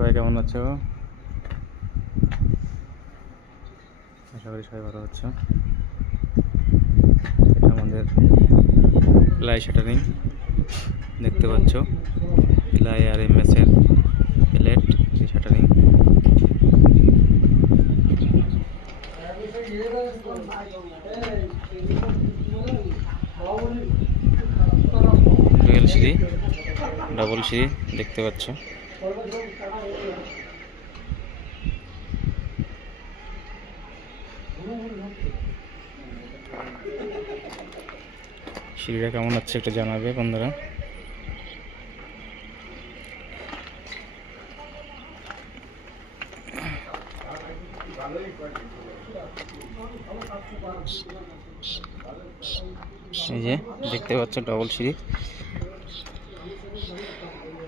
সবাই কেমন আছো? আশা করি সবাই ভালো আছো। এটা আমাদের প্লাই শাটারিং দেখতে পাচ্ছ, প্লাই আর এমএস এর প্লেট শাটারিং। ডুয়েল সিঁড়ি, ডাবল সিঁড়ি দেখতে পাচ্ছ। সিঁড়িটা কেমন আছে একটু জানাবে বন্ধুরা। এই যে দেখতে পাচ্ছ ডাবল সিঁড়ি,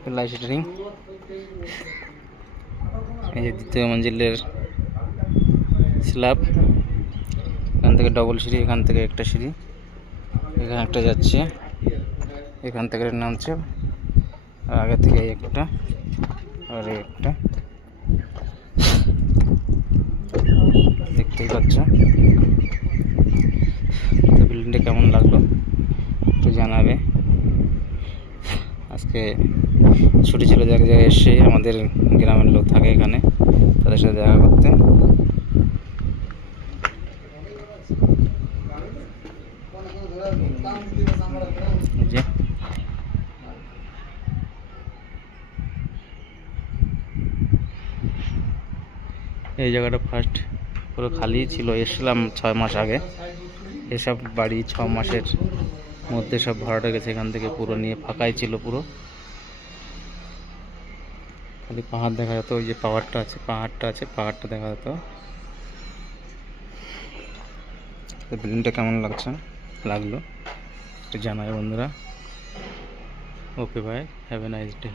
প্লাই শাটারিং। এই যে দ্বিতীয় মঞ্জিলের স্ল্যাব, এখান থেকে ডবল সিঁড়ি, এখান থেকে একটা সিঁড়ি, এখানে একটা যাচ্ছে, এখান থেকে নামছে, আগে থেকে একটা আর একটা দেখতেই পাচ্ছ। তো বিল্ডিংটা কেমন লাগলো একটু জানাবে। আজকে ছুটি ছিল, এক জায়গায় এসে আমাদের গ্রামের লোক থাকে এখানে, তাদের সাথে দেখা করতে। এই জায়গাটা ফার্স্ট পুরো খালি ছিল, এসেছিলাম 6 মাস আগে। এসব বাড়ি 6 মাসের মধ্যে সব ভাড়াটা গেছে, এখান থেকে পুরো নিয়ে ফাঁকাই ছিল পুরো। খালি পাহাড় দেখা যেত, ওই যে পাহাড়টা আছে, পাহাড়টা দেখা যেত। বিল্ডিংটা কেমন লাগলো একটু জানাই বন্ধুরা। ওকে ভাই, হ্যাভ এ নাইস ডে।